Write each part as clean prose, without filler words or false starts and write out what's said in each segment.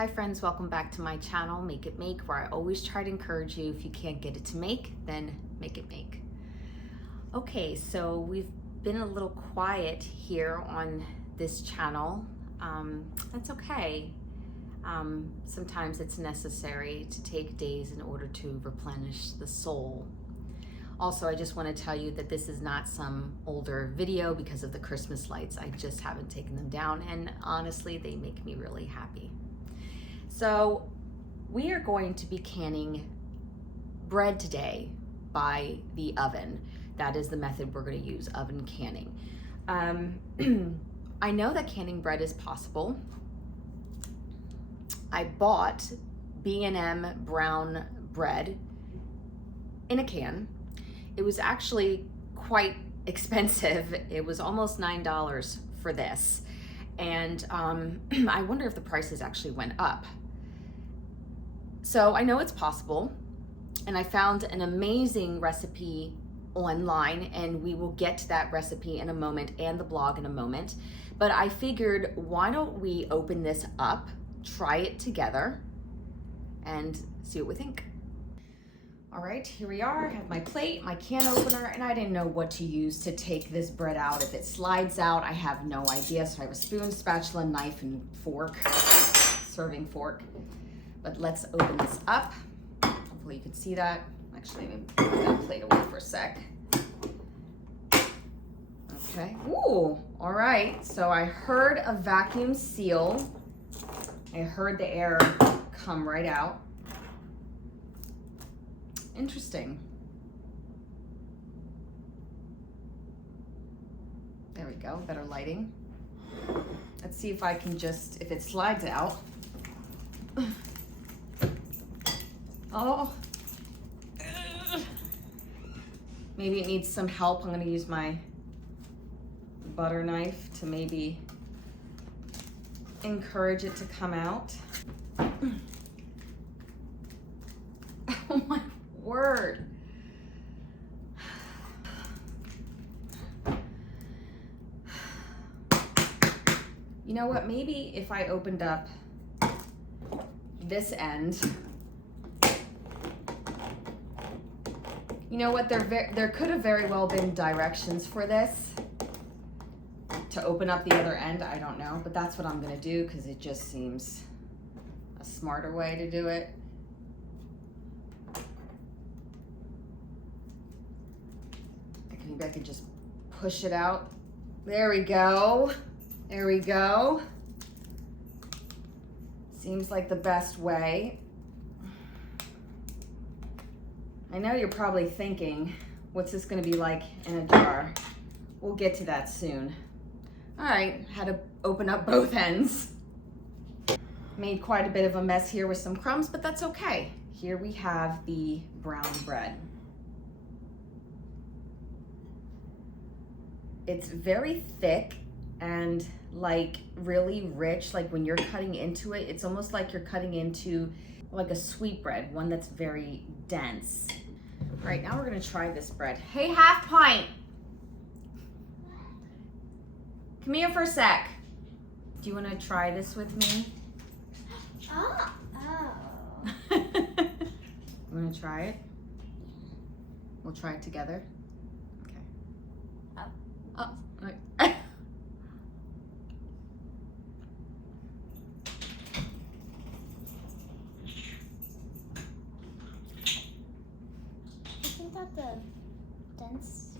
Hi friends, welcome back to my channel, Make It Make, where I always try to encourage you, if you can't get it to make, then make it make. Okay, so we've been a little quiet here on this channel. That's okay. Sometimes it's necessary to take days in order to replenish the soul. Also, I just want to tell you that this is not some older video because of the Christmas lights. I just haven't taken them down, and honestly, they make me really happy. So we are going to be canning bread today by the oven. That is the method we're going to use, oven canning. I know that canning bread is possible. I bought B&M brown bread in a can. It was actually quite expensive. It was almost $9 for this. And I wonder if the prices actually went up. So I know it's possible, and I found an amazing recipe online, and we will get to that recipe in a moment and the blog in a moment. But I figured, why don't we open this up, try it together, and see what we think. All right, here we are. I have my plate, my can opener, and I didn't know what to use to take this bread out. If it slides out, I have no idea. So I have a spoon, spatula, knife, and fork, serving fork. But let's open this up. Hopefully you can see that. Actually, let me put that plate away for a sec. Okay, ooh, all right. So I heard a vacuum seal. I heard the air come right out. Interesting. There we go, better lighting. Let's see if I can just, if it slides out. Oh. Maybe it needs some help. I'm gonna use my butter knife to maybe encourage it to come out. Oh my word. You know what, maybe if I opened up this end, you know what, there could have very well been directions for this to open up the other end. I don't know, but that's what I'm gonna do because it just seems a smarter way to do it. Maybe I could just push it out. There we go. There we go. Seems like the best way. I know you're probably thinking, what's this gonna be like in a jar? We'll get to that soon. All right, had to open up both ends. Made quite a bit of a mess here with some crumbs, but that's okay. Here we have the brown bread. It's very thick and like really rich. Like when you're cutting into it, it's almost like you're cutting into like a sweet bread, one that's very dense. All right, now we're gonna try this bread. Hey, Half Pint. Come here for a sec. Do you wanna try this with me? Oh. You wanna try it? We'll try it together. Oh, right. I think that the dense,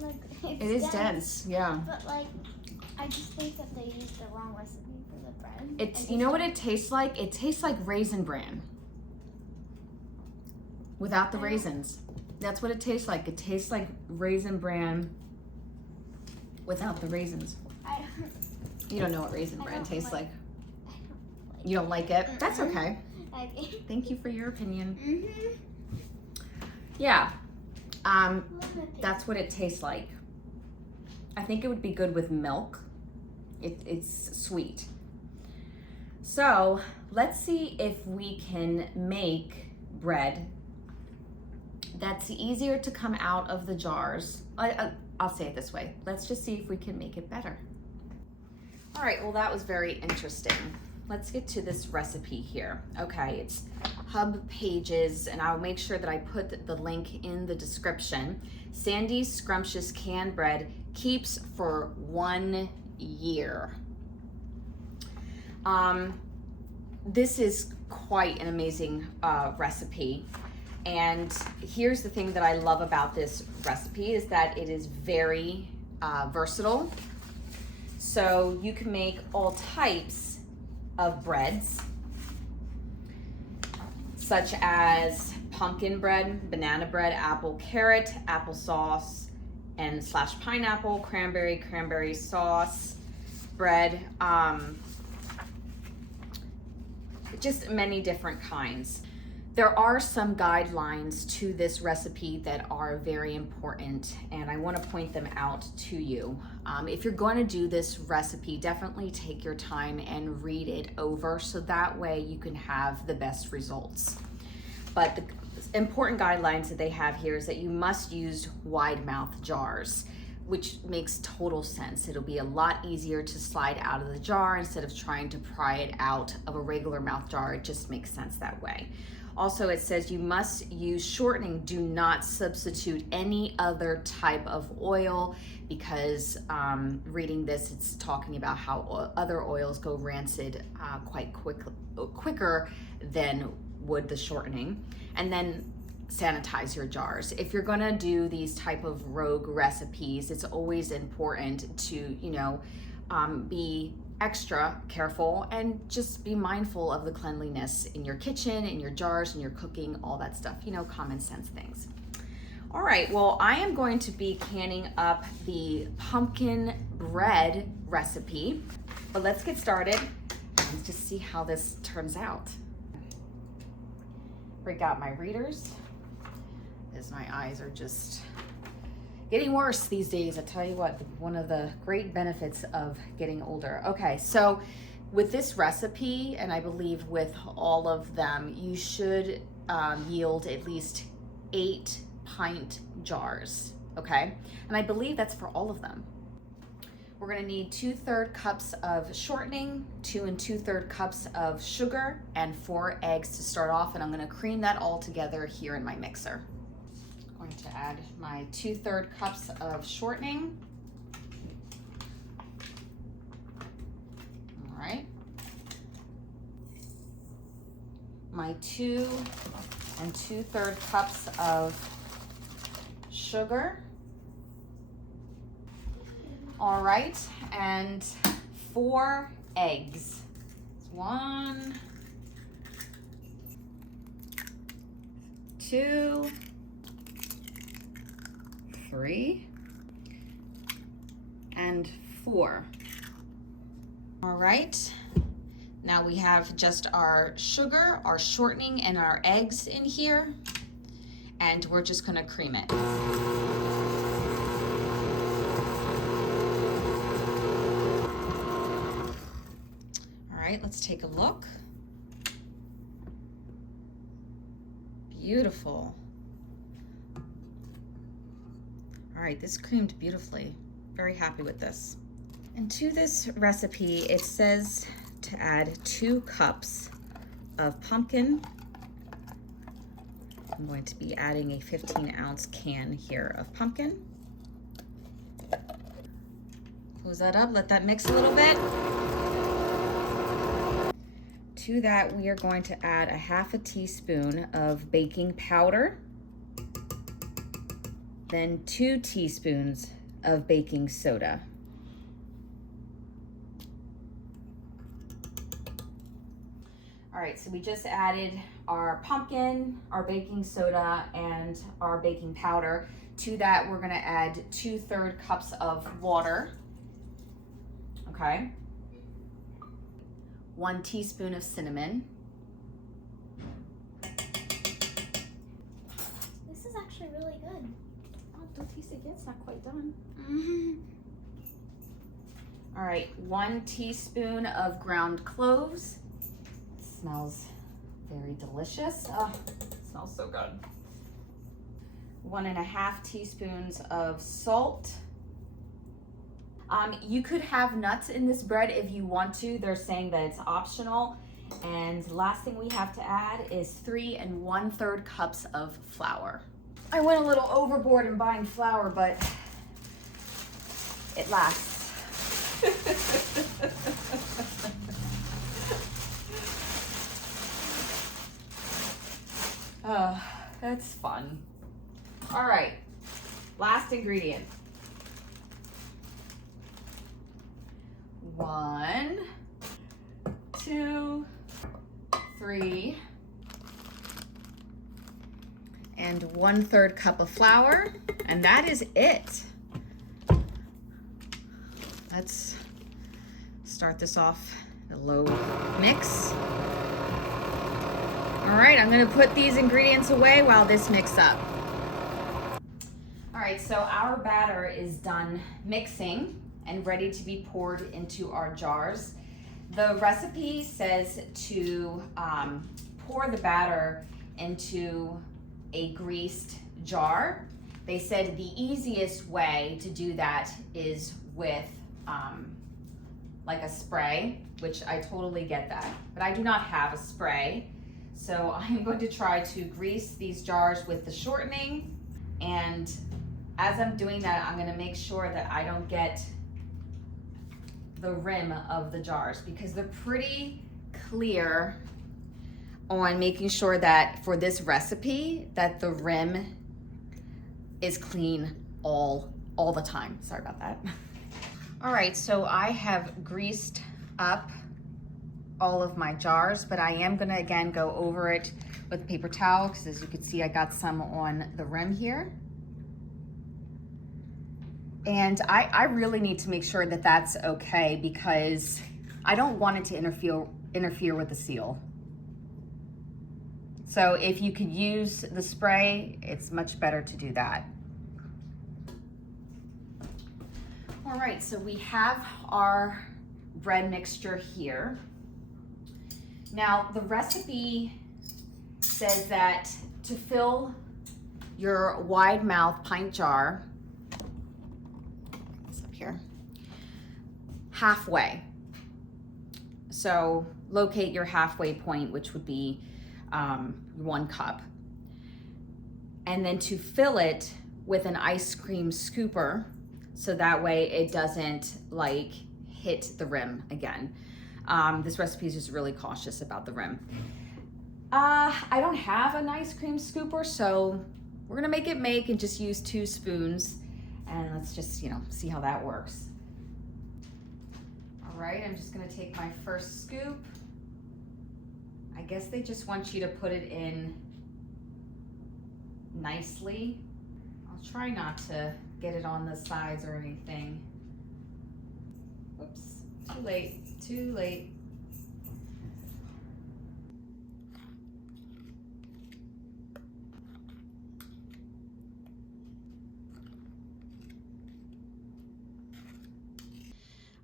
like It is dense, yeah. But like, I just think that they used the wrong recipe for the bread. It's, you know what it tastes like? It tastes like Raisin Bran without the raisins. That's what it tastes like. It tastes like Raisin Bran without the raisins. You don't know what Raisin Bran tastes like. You don't like it? That's okay. Thank you for your opinion. Yeah, that's what it tastes like. I think it would be good with milk. It's sweet. So let's see if we can make bread that's easier to come out of the jars. I'll say it this way. Let's just see if we can make it better. All right, well, that was very interesting. let's get to this recipe here. Okay, it's Hub Pages, and I'll make sure that I put the link in the description. Sandy's Scrumptious Canned Bread keeps for 1 year. This is quite an amazing recipe. And here's the thing that I love about this recipe is that it is very versatile. So you can make all types of breads, such as pumpkin bread, banana bread, apple carrot, applesauce, and / pineapple, cranberry sauce bread, just many different kinds. There are some guidelines to this recipe that are very important, and I want to point them out to you. If you're going to do this recipe, definitely take your time and read it over so that way you can have the best results. But the important guidelines that they have here is that you must use wide mouth jars, which makes total sense. It'll be a lot easier to slide out of the jar instead of trying to pry it out of a regular mouth jar. It just makes sense that way. Also, it says you must use shortening. Do not substitute any other type of oil, because reading this, it's talking about how other oils go rancid quite quicker than would the shortening. And then sanitize your jars. If you're gonna do these type of rogue recipes, it's always important to, be extra careful and just be mindful of the cleanliness in your kitchen, in your jars, in your cooking, all that stuff, common sense things. All right, well, I am going to be canning up the pumpkin bread recipe, but let's get started and just see how this turns out. Break out my readers, as my eyes are just getting worse these days. I tell you what, one of the great benefits of getting older. Okay, so with this recipe, and I believe with all of them, you should yield at least 8 pint jars, okay? And I believe that's for all of them. We're gonna need 2/3 cups of shortening, 2 2/3 cups of sugar, and 4 eggs to start off, and I'm gonna cream that all together here in my mixer. I'm going to add my 2/3 cups of shortening. All right. My 2 2/3 cups of sugar. All right, and 4 eggs. 1, 2, 3, and 4. All right, now we have just our sugar, our shortening, and our eggs in here, and we're just gonna cream it. All right, let's take a look. Beautiful. All right, this creamed beautifully. Very happy with this. And to this recipe, it says to add 2 cups of pumpkin. I'm going to be adding a 15-ounce can here of pumpkin. Close that up, let that mix a little bit. To that, we are going to add a 1/2 teaspoon of baking powder, then 2 teaspoons of baking soda. All right, so we just added our pumpkin, our baking soda, and our baking powder. To that, we're gonna add 2/3 cups of water, okay? 1 teaspoon of cinnamon. This is actually really good. Oh, don't taste it yet, it's not quite done. All right, 1 teaspoon of ground cloves. It smells very delicious. Oh, it smells so good. 1 1/2 teaspoons of salt. You could have nuts in this bread if you want to. They're saying that it's optional. And last thing we have to add is 3 1/3 cups of flour. I went a little overboard in buying flour, but it lasts. That's fun. All right, last ingredient. 1, 2, 3, and 1/3 cup of flour, and that is it. Let's start this off the low mix. All right, I'm gonna put these ingredients away while this mixes up. All right, so our batter is done mixing and ready to be poured into our jars. The recipe says to pour the batter into a greased jar. They said the easiest way to do that is with like a spray, which I totally get that, but I do not have a spray. So I'm going to try to grease these jars with the shortening, and as I'm doing that, I'm gonna make sure that I don't get the rim of the jars, because they're pretty clear on making sure that for this recipe that the rim is clean all the time. Sorry about that. All right, so I have greased up all of my jars, but I am gonna again go over it with a paper towel, because as you can see, I got some on the rim here. And I really need to make sure that that's okay, because I don't want it to interfere with the seal. So if you could use the spray, it's much better to do that. All right, so we have our bread mixture here. Now the recipe says that to fill your wide mouth pint jar, here, halfway. So locate your halfway point, which would be 1 cup. And then to fill it with an ice cream scooper, so that way it doesn't like hit the rim again. This recipe is just really cautious about the rim. I don't have an ice cream scooper, so we're gonna make it make and just use 2 spoons. And let's just, see how that works. All right, I'm just gonna take my first scoop. I guess they just want you to put it in nicely. I'll try not to get it on the sides or anything. Oops, too late, too late.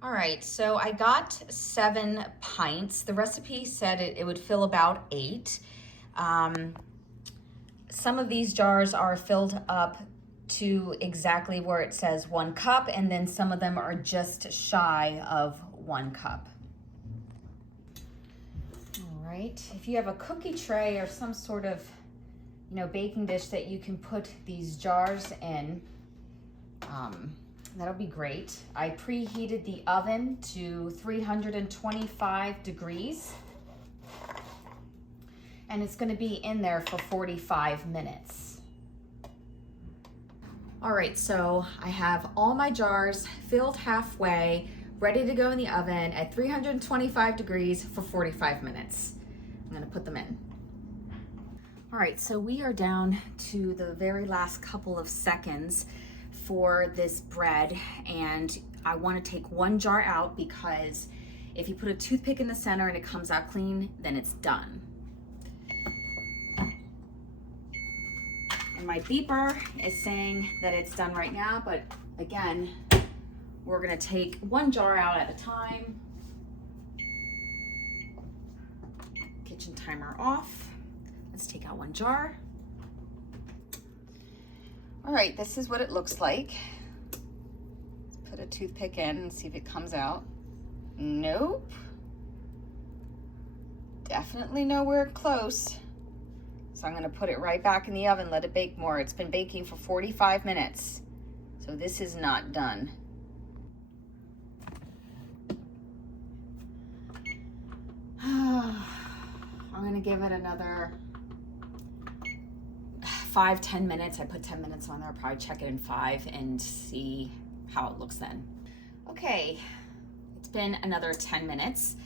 All right, so I got 7 pints. The recipe said it would fill about 8. Some of these jars are filled up to exactly where it says 1 cup, and then some of them are just shy of 1 cup. All right, if you have a cookie tray or some sort of, baking dish that you can put these jars in, that'll be great. I preheated the oven to 325 degrees, and it's gonna be in there for 45 minutes. All right, so I have all my jars filled halfway, ready to go in the oven at 325 degrees for 45 minutes. I'm gonna put them in. All right, so we are down to the very last couple of seconds for this bread, and I want to take 1 jar out, because if you put a toothpick in the center and it comes out clean, then it's done. And my beeper is saying that it's done right now, but again, we're gonna take 1 jar out at a time. Kitchen timer off. Let's take out 1 jar. All right, this is what it looks like. Let's put Put a toothpick in and see if it comes out. Nope. Definitely nowhere close. So I'm gonna put it right back in the oven, let it bake more. It's been baking for 45 minutes. So this is not done. I'm gonna give it another 5-10 minutes. I put 10 minutes on there. I'll probably check it in 5 and see how it looks then. Okay, it's been another 10 minutes.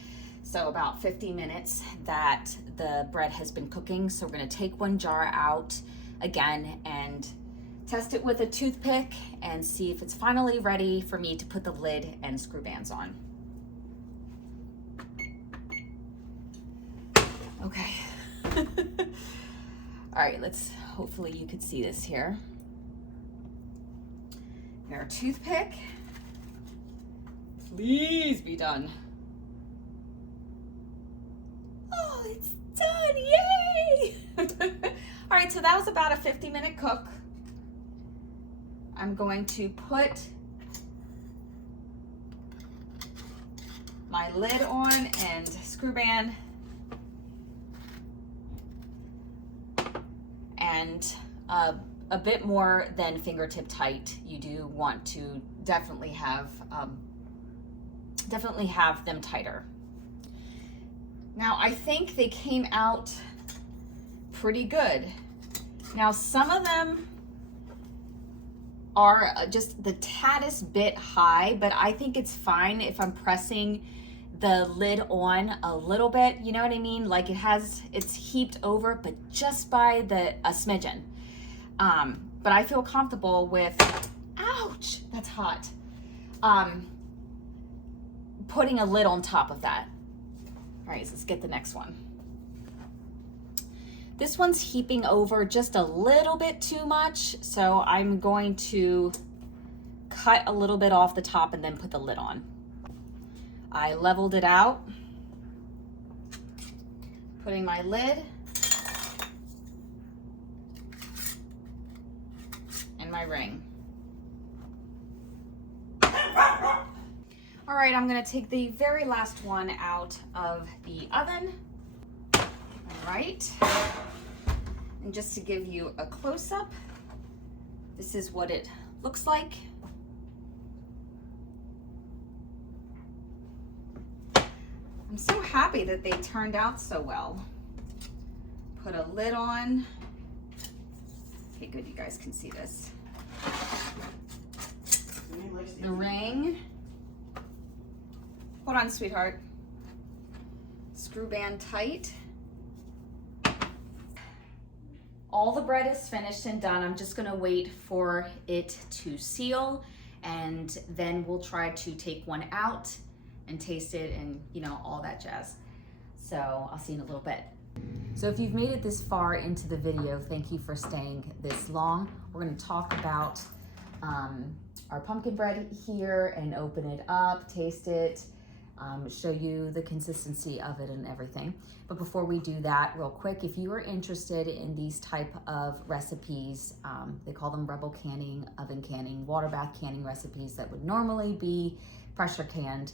So about 50 minutes that the bread has been cooking. So we're gonna take one jar out again and test it with a toothpick and see if it's finally ready for me to put the lid and screw bands on. Okay. All right, hopefully you could see this here. And our toothpick. Please be done. Oh, it's done, yay! All right, so that was about a 50-minute cook. I'm going to put my lid on and screw band. And a bit more than fingertip tight. You do want to definitely have them tighter. Now I think they came out pretty good. Now some of them are just the taddest bit high, but I think it's fine if I'm pressing the lid on a little bit, you know what I mean? Like it's heaped over, but just by a smidgen. But I feel comfortable with, ouch, that's hot. Putting a lid on top of that. All right, so let's get the next one. This one's heaping over just a little bit too much, so I'm going to cut a little bit off the top and then put the lid on. I leveled it out, putting my lid and my ring. All right, I'm gonna take the very last one out of the oven. All right, and just to give you a close-up, this is what it looks like. I'm so happy that they turned out so well. Put a lid on. Okay, good, you guys can see this. The ring. Hold on, sweetheart. Screw band tight. All the bread is finished and done. I'm just gonna wait for it to seal, and then we'll try to take one out and taste it and, you know, all that jazz. So I'll see you in a little bit. So if you've made it this far into the video, thank you for staying this long. We're gonna talk about our pumpkin bread here and open it up, taste it, show you the consistency of it and everything. But before we do that, real quick, if you are interested in these type of recipes, they call them rebel canning, oven canning, water bath canning recipes that would normally be pressure canned,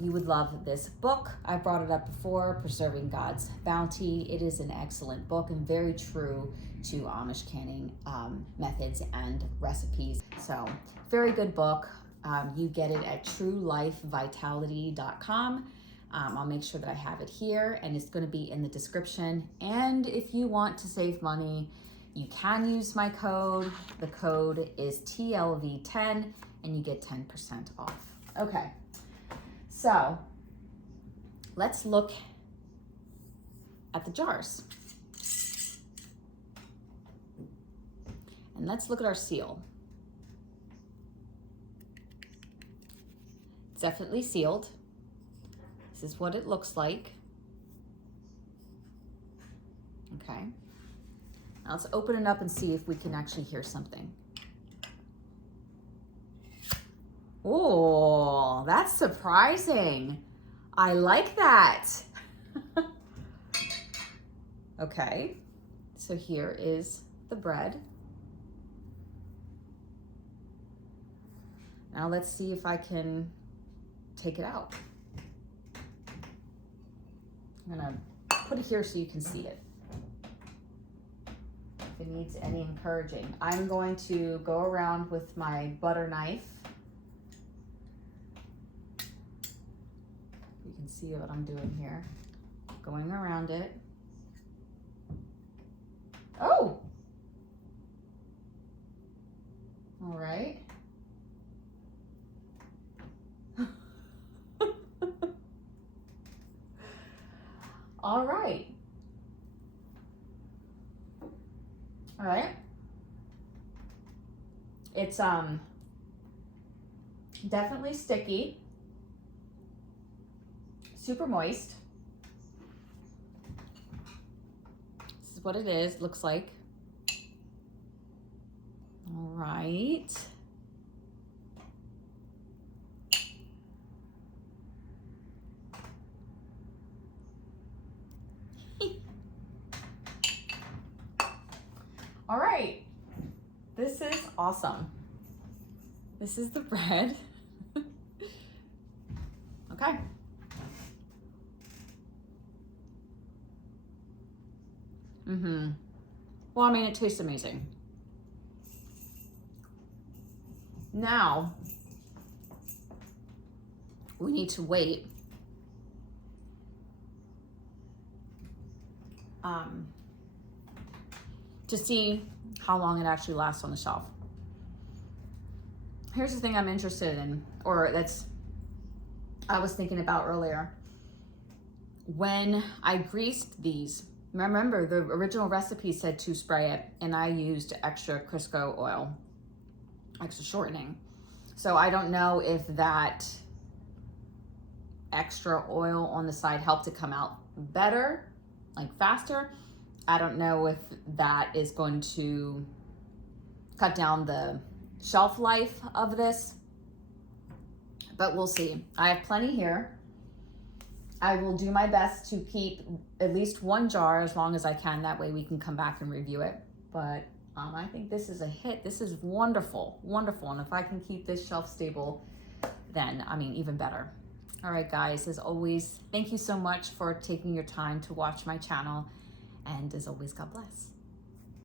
you would love this book. I've brought it up before, Preserving God's Bounty. It is an excellent book and very true to Amish canning methods and recipes. So very good book. You get it at truelifevitality.com. I'll make sure that I have it here, and it's going to be in the description. And if you want to save money, you can use my code. The code is TLV10 and you get 10% off. Okay, so let's look at the jars. And let's look at our seal. It's definitely sealed. This is what it looks like. Okay. Now let's open it up and see if we can actually hear something. Oh, that's surprising. I like that. Okay, so here is the bread. Now let's see if I can take it out. I'm gonna put it here so you can see it. If it needs any encouraging. I'm going to go around with my butter knife. You can see what I'm doing here. Going around it. Oh! All right. All right. All right. It's definitely sticky. Super moist. This is what it is, looks like. All right. All right. This is awesome. This is the bread. Okay. Well, I mean, it tastes amazing. Now, we need to wait to see how long it actually lasts on the shelf. Here's the thing I'm interested in, or I was thinking about earlier. When I greased these, remember the original recipe said to spray it, and I used extra Crisco oil, extra shortening. So I don't know if that extra oil on the side helped it come out better, like faster. I don't know if that is going to cut down the shelf life of this, but we'll see. I have plenty here. I will do my best to keep at least one jar as long as I can. That way we can come back and review it. But I think this is a hit. This is wonderful, wonderful. And if I can keep this shelf stable, then I mean, even better. All right, guys, as always, thank you so much for taking your time to watch my channel. And as always, God bless.